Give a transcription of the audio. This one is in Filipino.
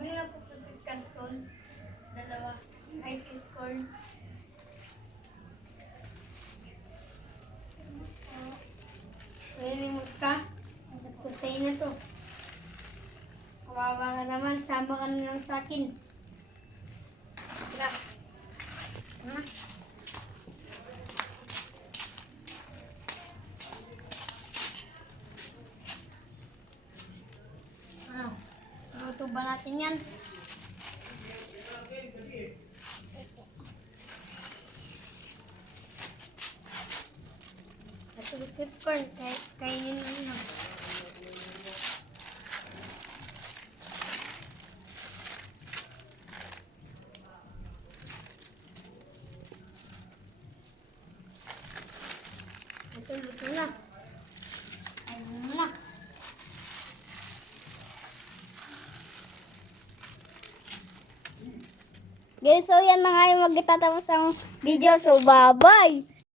Bili na po sa kanton. Dalawa. Ice cream corn. Pwede musta? Kusay na to. Kawawa ka naman. Sama ka na lang sa akin. Tara. Ha? Luto ba natin yan? Ito yung sweet corn. Kainin mo na. Ito luto na. Kainin mo na. Guys, so yan na nga yung magtatapos ang video. So, bye-bye!